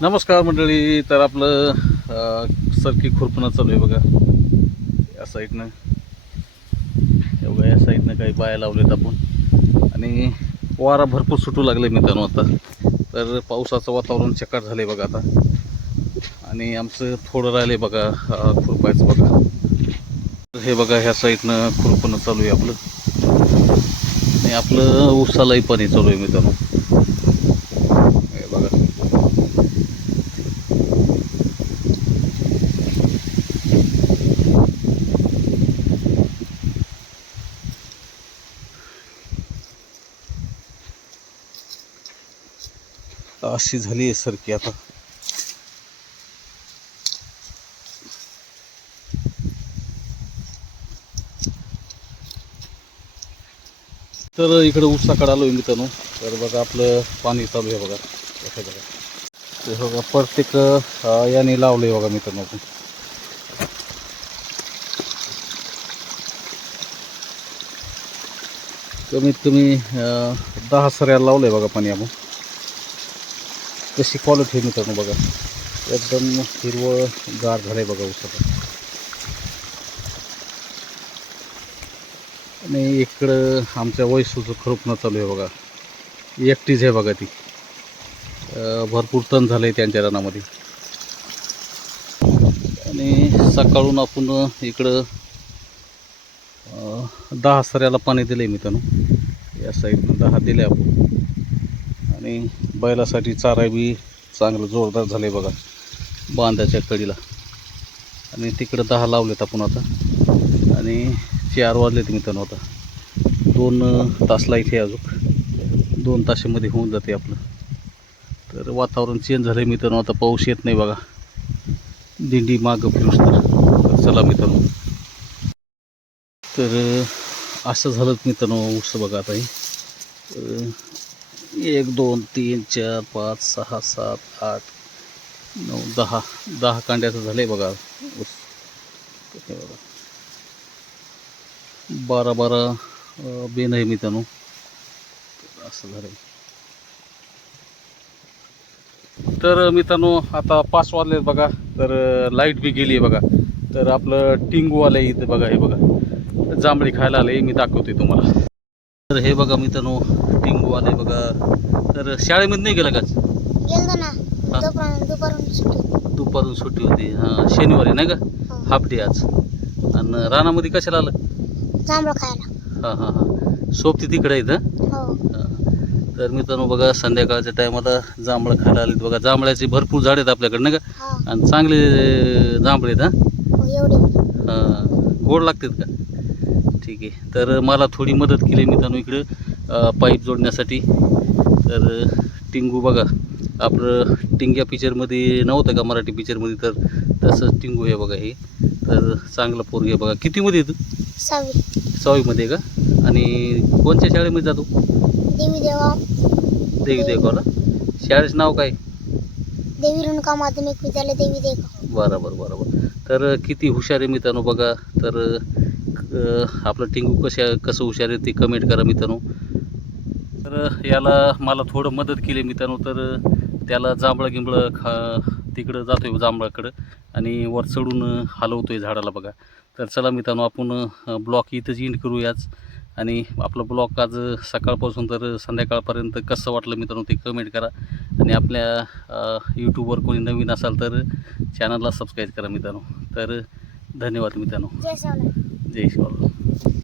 नमस्कार मंडळी. तर आपलं सरकी खुरपणं चालू आहे बघा. या साईडनं एवढ्या या साईडनं काही बाया लावलेत आपण. आणि वारा भरपूर सुटू लागले मित्रांनो आता. तर पावसाचं वातावरण चकाट झालं आहे बघा आता. आणि आमचं थोडं राहिले बघा खुरपायचं बघा. हे बघा ह्या साईडनं खुरपणं चालू आहे आपलं. आणि आपलं ऊसालाही पाणी चालू आहे मित्रांनो. हे बघा. अशी झाली आहे सरकी आता. तर इकडे ऊसाकडे आलो आहे मित्रांनो. तर बघा आपलं पाणी चालू आहे बघा. कसं बघा ते बघा प्रत्येक याने लावलं आहे बघा मित्रांनो. आपण कमीत कमी 10 सऱ्या लावलं आहे बघा पाणी आपण. कशी क्वालिटी मित्रांनो बघा. एकदम हिरवं गार झालं आहे बघा ऊसाचं. आणि इकडं आमच्या वैसूचं खुरपणं चालू आहे बघा. एकटीच आहे बघा ती. भरपूर तण झालं आहे त्यांच्या रानामध्ये. आणि सकाळून आपण इकडं 10 सऱ्याला पाणी दिलं आहे मित्रांनो. या साईडनं 10 दिले आपण. आणि बैलासाठी चारा बी चांगलं जोरदार झालं आहे बघा बांधाच्या कडीला. आणि तिकडं 10 लावलेत आपण आता. आणि 4 वाजलेत मित्रांनो आता. 2 तास लाईट आहे अजून. 2 तासामध्ये होऊन जाते आपलं. तर वातावरण चेंज झालं आहे मित्रांनो. आता पाऊस येत नाही बघा. दिंडी मागं फिरूस तर चला मित्रांनो. तर असं झालं मित्रांनो ऊस बघा आता. 1 2 3 4 5 6 7 8 9 10 कांड्याचं झालं आहे बघा ऊस. बघा 12 बेन आहे मित्रांनो. असं झालं. तर मित्रांनो आता 5 वाजलेत बघा. तर लाईट बी गेली आहे बघा. तर आपलं टिंगू आलं इथं बघा. हे बघा जांभळी खायला आले. मी दाखवते तुम्हाला. तर हे बघा मित्रांनो टिंगू आले बघा. तर शाळेमध्ये नाही गेला का? गेलो ना. दुपारून सुट्टी होती. हां शनिवारी नाही का? हाफ डे आज. आणि रानामध्ये कशाला आलं? जांभळं खायला. हां हां हां सोबती तिकडे आहेत हां. हो. तर मित्रांनो बघा संध्याकाळच्या टायमाला जांभळं खायला आलेत बघा. जांभळ्याची भरपूर झाड आहेत आपल्याकडे नाही का? हा. आणि चांगले जांभळे आहेत हां. हो, एवढे. हां गोड लागतात का? ठीक आहे. तर मला थोडी मदत केली मित्रांनो इकडं पाईप जोडण्यासाठी. तर टिंगू बघा आपलं टिंग्या पिक्चरमध्ये नव्हतं का मराठी पिक्चरमध्ये. तर तसंच टिंगू आहे बघा हे. तर चांगलं पोरगे बघा. कितीमध्ये येतो? 6वी. 6वीमध्ये आहे का? आणि कोणत्या शाळेमध्ये जातो? देवी देवाव. देवी देवगावला. शाळेचं नाव काय? देवी रेणुका माध्यमिक विद्यालय देवी देवगाव. बरोबर. तर किती हुशार आहे मित्रांनो बघा. तर आपलं टिंगू कसं हुशार आहे ते कमेंट करा मित्रांनो. तर याला मला थोडं मदत केली मित्रांनो. तर त्याला जांभळं गिंबळं तिकडं जातो आहे जांभळाकडं. आणि वर चढून हलवतो आहे झाडाला बघा. तर चला मित्रांनो आपण ब्लॉक इथंच एंड करूयाच. आणि आपलं ब्लॉग आज सकाळपासून तर संध्याकाळपर्यंत कसं वाटलं मित्रांनो ते कमेंट करा. आणि आपल्या यूट्यूबवर कोणी नवीन असाल तर चॅनलला सबस्क्राईब करा मित्रांनो. तर धन्यवाद मित्रांनो. जय शिवराय. जय शिवराय.